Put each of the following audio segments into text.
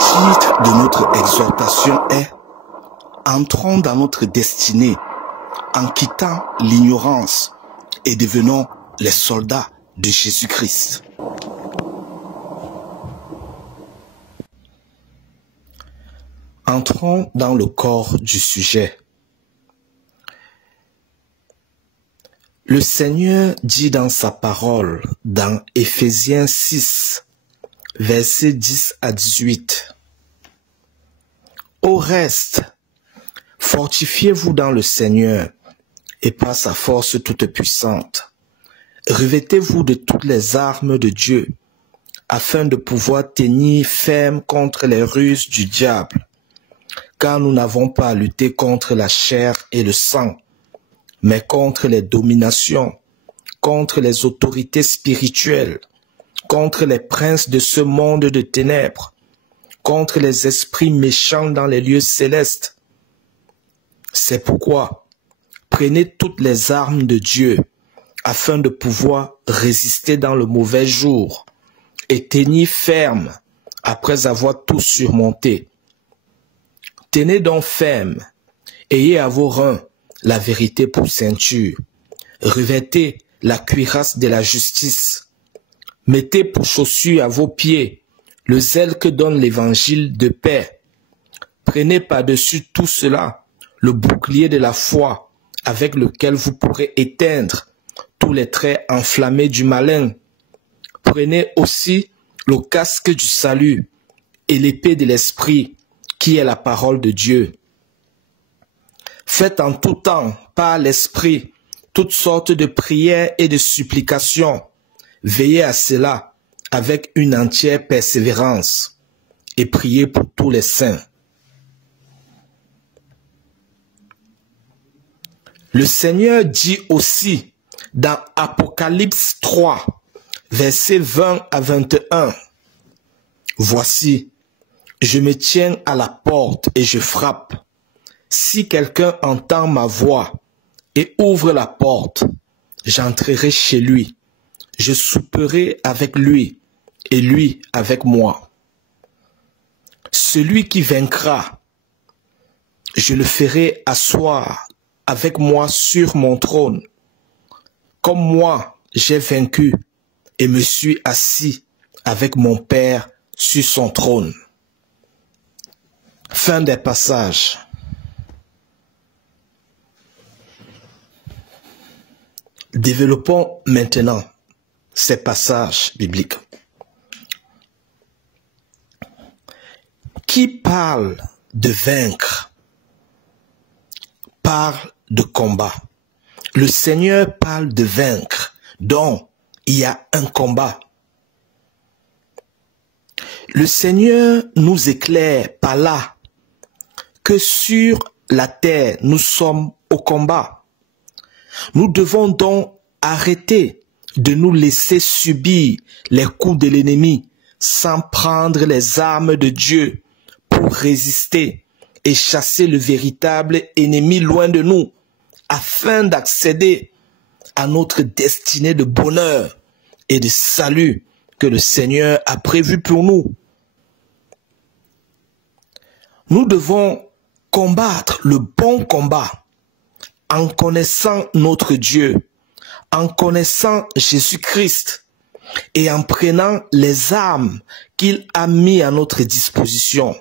titre de notre exhortation est « Entrons dans notre destinée en quittant l'ignorance et devenons les soldats de Jésus-Christ. » Entrons dans le corps du sujet. Le Seigneur dit dans sa parole, dans Éphésiens 6, versets 10 à 18. Au reste, fortifiez-vous dans le Seigneur et par sa force toute puissante. Revêtez-vous de toutes les armes de Dieu, afin de pouvoir tenir ferme contre les ruses du diable. Car nous n'avons pas à lutter contre la chair et le sang, mais contre les dominations, contre les autorités spirituelles, contre les princes de ce monde de ténèbres, contre les esprits méchants dans les lieux célestes. C'est pourquoi, prenez toutes les armes de Dieu, afin de pouvoir résister dans le mauvais jour, et tenir ferme après avoir tout surmonté. Tenez donc ferme, ayez à vos reins la vérité pour ceinture, revêtez la cuirasse de la justice, mettez pour chaussure à vos pieds le zèle que donne l'évangile de paix. Prenez par-dessus tout cela le bouclier de la foi avec lequel vous pourrez éteindre tous les traits enflammés du malin. Prenez aussi le casque du salut et l'épée de l'esprit qui est la parole de Dieu. Faites en tout temps, par l'esprit, toutes sortes de prières et de supplications. Veillez à cela avec une entière persévérance et priez pour tous les saints. Le Seigneur dit aussi dans Apocalypse 3, versets 20 à 21, « Voici, je me tiens à la porte et je frappe. Si quelqu'un entend ma voix et ouvre la porte, j'entrerai chez lui. Je souperai avec lui et lui avec moi. Celui qui vaincra, je le ferai asseoir avec moi sur mon trône, comme moi j'ai vaincu et me suis assis avec mon Père sur son trône. » Fin des passages. Développons maintenant ces passages bibliques. Qui parle de vaincre parle de combat. Le Seigneur parle de vaincre, donc il y a un combat. Le Seigneur nous éclaire par là que sur la terre, nous sommes au combat. Nous devons donc arrêter de nous laisser subir les coups de l'ennemi sans prendre les armes de Dieu pour résister et chasser le véritable ennemi loin de nous afin d'accéder à notre destinée de bonheur et de salut que le Seigneur a prévu pour nous. Nous devons combattre le bon combat en connaissant notre Dieu, en connaissant Jésus-Christ et en prenant les armes qu'il a mis à notre disposition.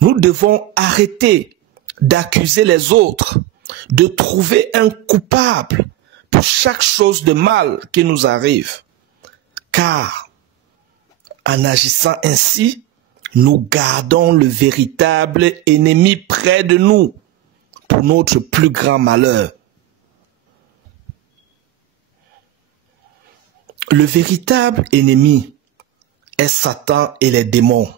Nous devons arrêter d'accuser les autres, de trouver un coupable pour chaque chose de mal qui nous arrive. Car en agissant ainsi, nous gardons le véritable ennemi près de nous pour notre plus grand malheur. Le véritable ennemi est Satan et les démons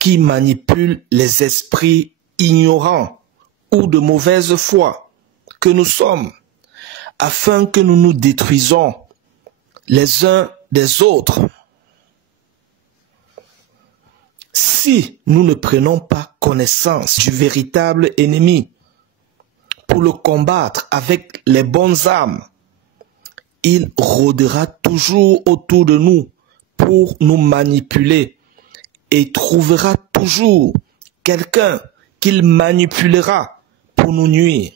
qui manipulent les esprits ignorants ou de mauvaise foi que nous sommes afin que nous nous détruisons les uns des autres. Si nous ne prenons pas connaissance du véritable ennemi pour le combattre avec les bonnes armes, il rôdera toujours autour de nous pour nous manipuler et trouvera toujours quelqu'un qu'il manipulera pour nous nuire.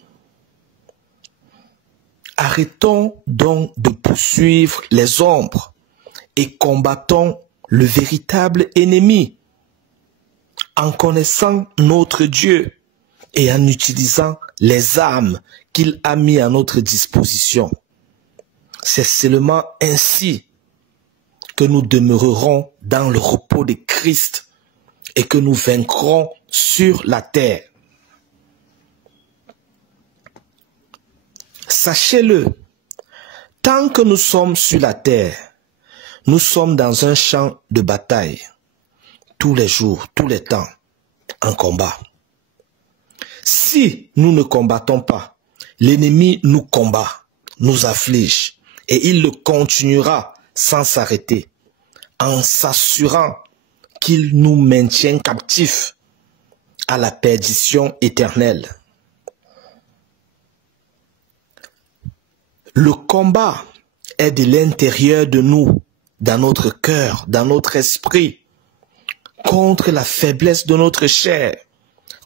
Arrêtons donc de poursuivre les ombres et combattons le véritable ennemi en connaissant notre Dieu et en utilisant les armes qu'il a mis à notre disposition. C'est seulement ainsi que nous demeurerons dans le repos de Christ et que nous vaincrons sur la terre. Sachez-le, tant que nous sommes sur la terre, nous sommes dans un champ de bataille, tous les jours, tous les temps, en combat. Si nous ne combattons pas, l'ennemi nous combat, nous afflige, et il le continuera sans s'arrêter, en s'assurant qu'il nous maintient captifs à la perdition éternelle. Le combat est de l'intérieur de nous, dans notre cœur, dans notre esprit, contre la faiblesse de notre chair,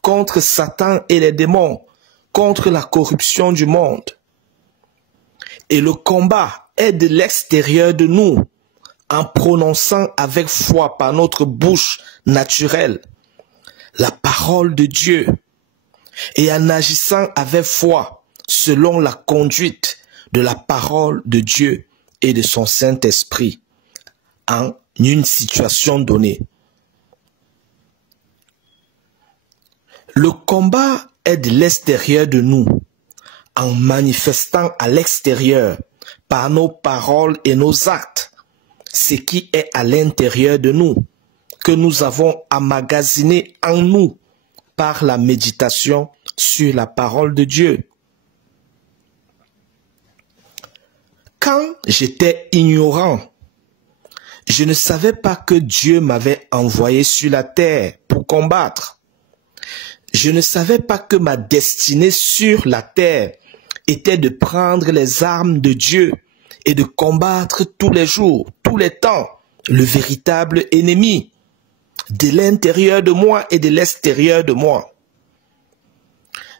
contre Satan et les démons, contre la corruption du monde. Et le combat est de l'extérieur de nous, en prononçant avec foi par notre bouche naturelle la parole de Dieu et en agissant avec foi selon la conduite de la parole de Dieu et de son Saint-Esprit en une situation donnée. Le combat est de l'extérieur de nous, en manifestant à l'extérieur, par nos paroles et nos actes, ce qui est à l'intérieur de nous, que nous avons emmagasiné en nous par la méditation sur la parole de Dieu. Quand j'étais ignorant, je ne savais pas que Dieu m'avait envoyé sur la terre pour combattre. Je ne savais pas que ma destinée sur la terre était de prendre les armes de Dieu et de combattre tous les jours, tous les temps, le véritable ennemi, de l'intérieur de moi et de l'extérieur de moi.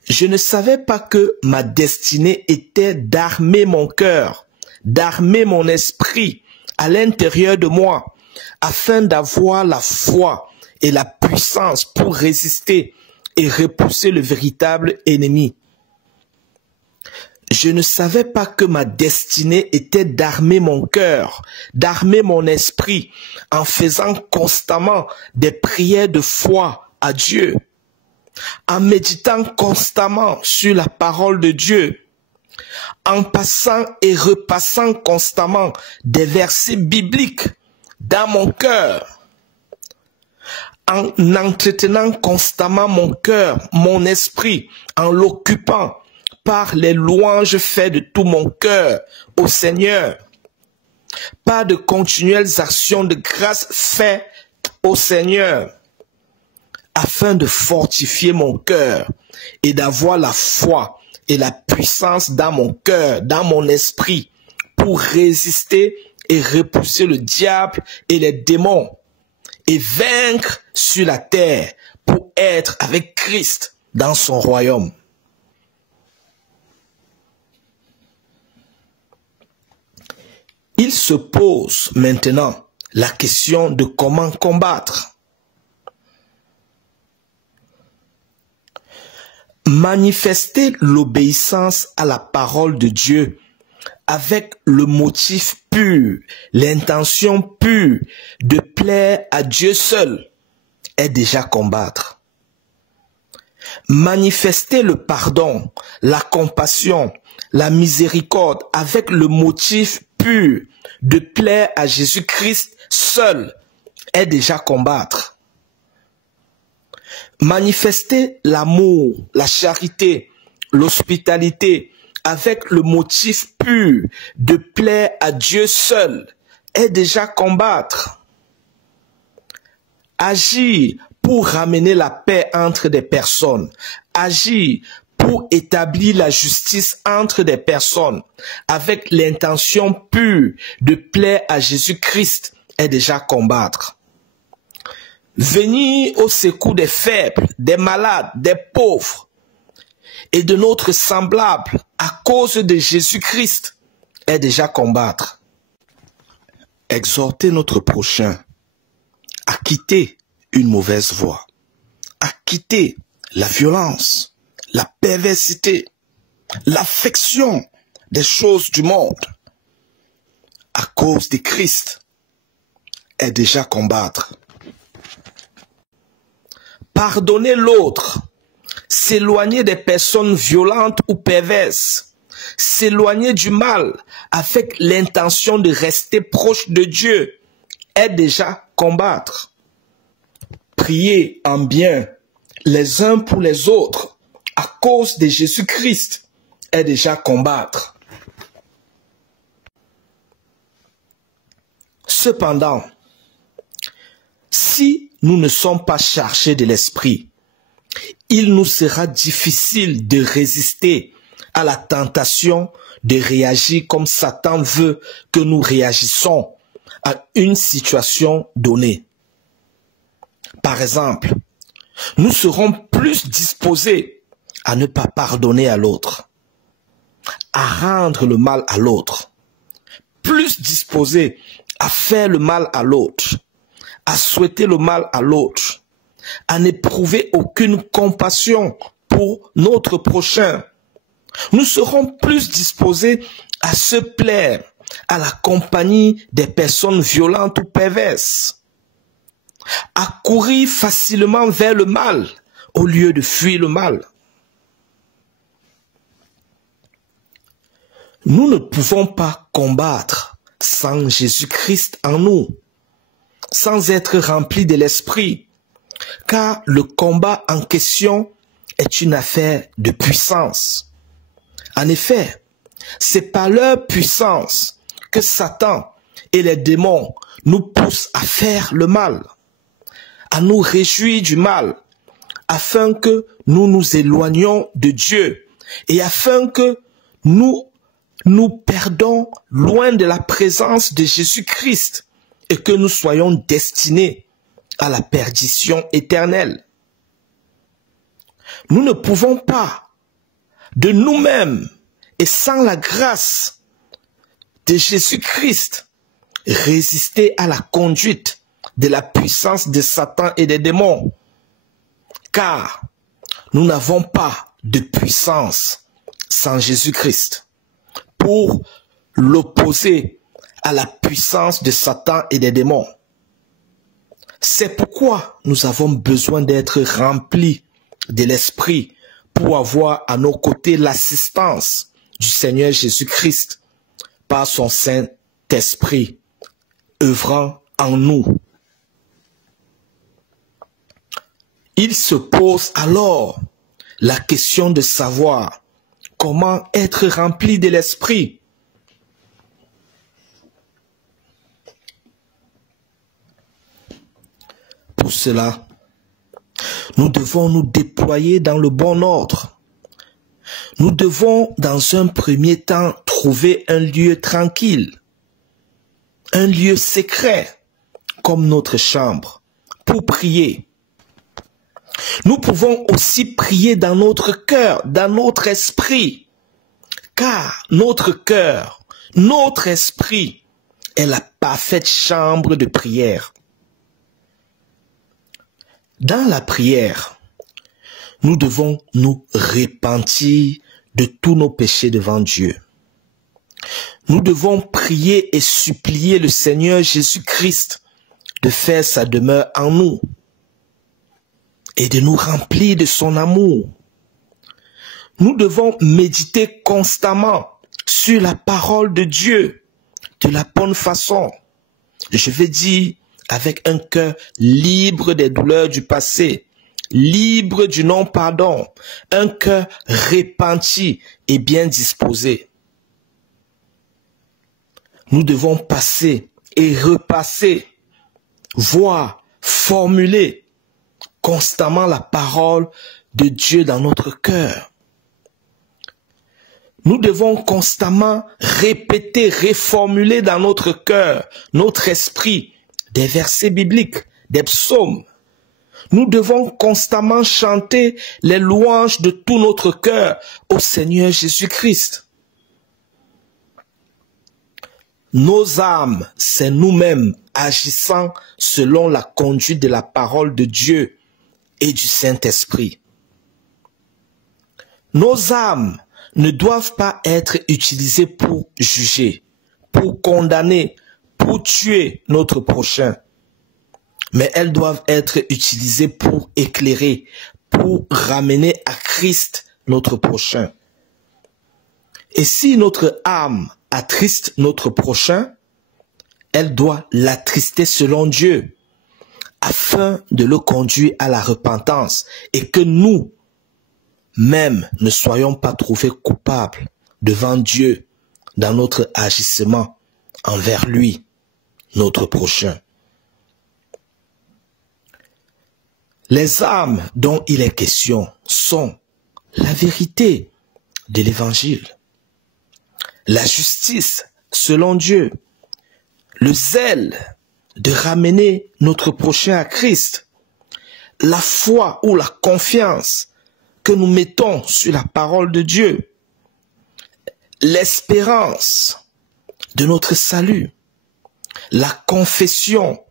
Je ne savais pas que ma destinée était d'armer mon cœur, d'armer mon esprit à l'intérieur de moi, afin d'avoir la foi et la puissance pour résister et repousser le véritable ennemi. Je ne savais pas que ma destinée était d'armer mon cœur, d'armer mon esprit, en faisant constamment des prières de foi à Dieu, en méditant constamment sur la parole de Dieu, en passant et repassant constamment des versets bibliques dans mon cœur, en entretenant constamment mon cœur, mon esprit, en l'occupant par les louanges faites de tout mon cœur au Seigneur, par de continuelles actions de grâce faites au Seigneur, afin de fortifier mon cœur et d'avoir la foi et la puissance dans mon cœur, dans mon esprit, pour résister et repousser le diable et les démons, et vaincre sur la terre pour être avec Christ dans son royaume. Il se pose maintenant la question de comment combattre. Manifester l'obéissance à la parole de Dieu avec le motif pur, l'intention pure de plaire à Dieu seul est déjà combattre. Manifester le pardon, la compassion, la miséricorde avec le motif pur de plaire à Jésus-Christ seul est déjà combattre. Manifester l'amour, la charité, l'hospitalité avec le motif pur de plaire à Dieu seul est déjà combattre. Agir pour ramener la paix entre des personnes, agir pour établir la justice entre des personnes avec l'intention pure de plaire à Jésus-Christ est déjà combattre. venir au secours des faibles, des malades, des pauvres et de notre semblable à cause de Jésus-Christ est déjà combattre. Exhorter notre prochain à quitter une mauvaise voie, à quitter la violence, la perversité, l'affection des choses du monde à cause de Christ est déjà combattre. Pardonner l'autre, s'éloigner des personnes violentes ou perverses, s'éloigner du mal avec l'intention de rester proche de Dieu est déjà combattre. Prier en bien les uns pour les autres à cause de Jésus-Christ est déjà combattre. Cependant, si nous ne sommes pas chargés de l'esprit, il nous sera difficile de résister à la tentation de réagir comme Satan veut que nous réagissons à une situation donnée. Par exemple, nous serons plus disposés à ne pas pardonner à l'autre, à rendre le mal à l'autre, plus disposés à faire le mal à l'autre, à souhaiter le mal à l'autre, à n'éprouver aucune compassion pour notre prochain. Nous serons plus disposés à se plaire à la compagnie des personnes violentes ou perverses, à courir facilement vers le mal au lieu de fuir le mal. Nous ne pouvons pas combattre sans Jésus-Christ en nous, sans être remplis de l'esprit, car le combat en question est une affaire de puissance. En effet, c'est par leur puissance que Satan et les démons nous poussent à faire le mal, à nous réjouir du mal, afin que nous nous éloignions de Dieu et afin que nous perdons loin de la présence de Jésus-Christ et que nous soyons destinés à la perdition éternelle. Nous ne pouvons pas, de nous-mêmes et sans la grâce de Jésus-Christ, résister à la conduite de la puissance de Satan et des démons, car nous n'avons pas de puissance sans Jésus-Christ pour l'opposer à la puissance de Satan et des démons. C'est pourquoi nous avons besoin d'être remplis de l'Esprit pour avoir à nos côtés l'assistance du Seigneur Jésus-Christ par son Saint-Esprit œuvrant en nous. Il se pose alors la question de savoir comment être rempli de l'Esprit. Pour cela, nous devons nous déployer dans le bon ordre. Nous devons, dans un premier temps, trouver un lieu tranquille, un lieu secret, comme notre chambre, pour prier. Nous pouvons aussi prier dans notre cœur, dans notre esprit, car notre cœur, notre esprit est la parfaite chambre de prière. Dans la prière, nous devons nous repentir de tous nos péchés devant Dieu. Nous devons prier et supplier le Seigneur Jésus-Christ de faire sa demeure en nous et de nous remplir de son amour. Nous devons méditer constamment sur la parole de Dieu de la bonne façon. Je vais dire avec un cœur libre des douleurs du passé, libre du non-pardon, un cœur repenti et bien disposé. Nous devons passer et repasser, voir, formuler constamment la parole de Dieu dans notre cœur. Nous devons constamment répéter, reformuler dans notre cœur, notre esprit, des versets bibliques, des psaumes, Nous devons constamment chanter les louanges de tout notre cœur au Seigneur Jésus-Christ. Nos âmes, c'est nous-mêmes agissant selon la conduite de la parole de Dieu et du Saint-Esprit. Nos âmes ne doivent pas être utilisées pour juger, pour condamner, pour tuer notre prochain. Mais elles doivent être utilisées pour éclairer, pour ramener à Christ notre prochain. Et si notre âme attriste notre prochain, elle doit l'attrister selon Dieu, afin de le conduire à la repentance et que nous, même, ne soyons pas trouvés coupables devant Dieu dans notre agissement envers lui, notre prochain. Les âmes dont il est question sont la vérité de l'Évangile, la justice selon Dieu, le zèle de ramener notre prochain à Christ, la foi ou la confiance que nous mettons sur la parole de Dieu, l'espérance de notre salut, la confession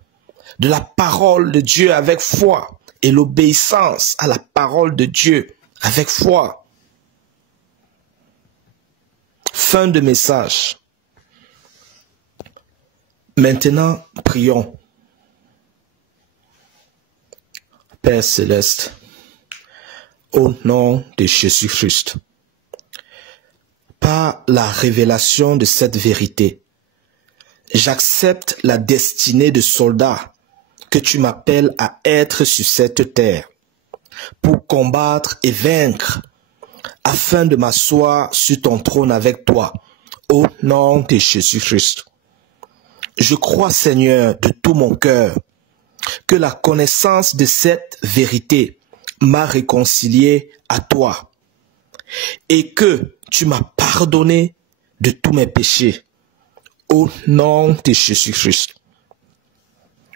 de la parole de Dieu avec foi et l'obéissance à la parole de Dieu avec foi. Fin de message. Maintenant, prions. Père céleste, au nom de Jésus-Christ, par la révélation de cette vérité, j'accepte la destinée de soldat que tu m'appelles à être sur cette terre, pour combattre et vaincre, afin de m'asseoir sur ton trône avec toi, au nom de Jésus-Christ. Je crois, Seigneur, de tout mon cœur, que la connaissance de cette vérité m'a réconcilié à toi, et que tu m'as pardonné de tous mes péchés, au nom de Jésus-Christ.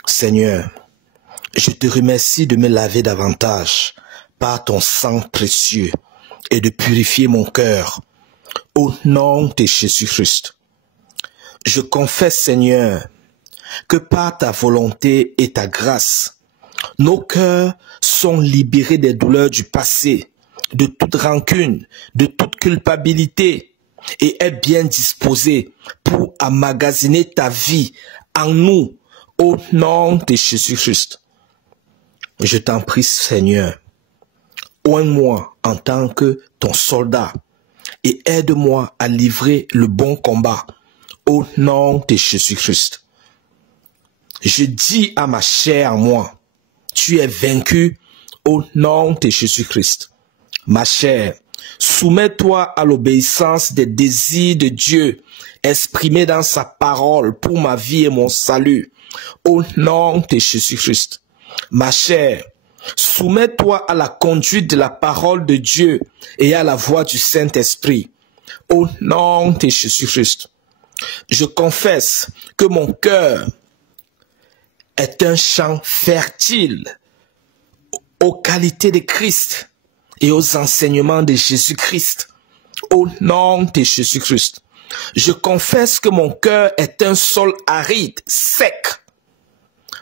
Seigneur, je te remercie de me laver davantage par ton sang précieux et de purifier mon cœur, au nom de Jésus-Christ. Je confesse, Seigneur, que par ta volonté et ta grâce, nos cœurs sont libérés des douleurs du passé, de toute rancune, de toute culpabilité, et est bien disposé pour emmagasiner ta vie en nous, au nom de Jésus-Christ. Je t'en prie, Seigneur, oigne-moi en tant que ton soldat et aide-moi à livrer le bon combat, au nom de Jésus-Christ. Je dis à ma chair en moi, tu es vaincu au nom de Jésus-Christ. Ma chair, soumets-toi à l'obéissance des désirs de Dieu exprimés dans sa parole pour ma vie et mon salut, au nom de Jésus-Christ. Ma chair, soumets-toi à la conduite de la parole de Dieu et à la voix du Saint-Esprit, au nom de Jésus-Christ. Je confesse que mon cœur est un champ fertile aux qualités de Christ et aux enseignements de Jésus-Christ, au nom de Jésus-Christ. Je confesse que mon cœur est un sol aride, sec,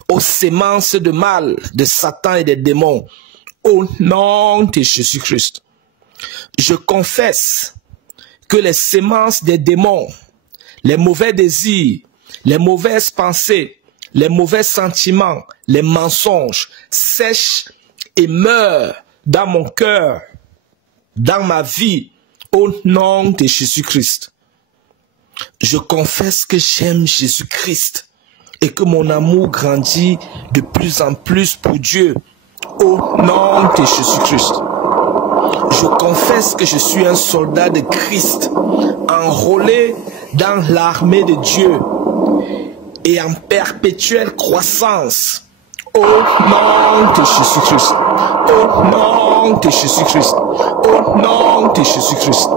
aux semences de mal, de Satan et des démons, au nom de Jésus-Christ. Je confesse que les semences des démons, les mauvais désirs, les mauvaises pensées, les mauvais sentiments, les mensonges sèchent et meurent dans mon cœur, dans ma vie, au nom de Jésus-Christ. Je confesse que j'aime Jésus-Christ et que mon amour grandit de plus en plus pour Dieu, au nom de Jésus-Christ. Je confesse que je suis un soldat de Christ, enrôlé dans l'armée de Dieu et en perpétuelle croissance, au nom de Jésus-Christ, au nom de Jésus-Christ, au nom de Jésus-Christ.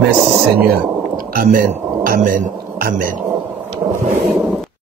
Merci Seigneur. Amen, amen, amen.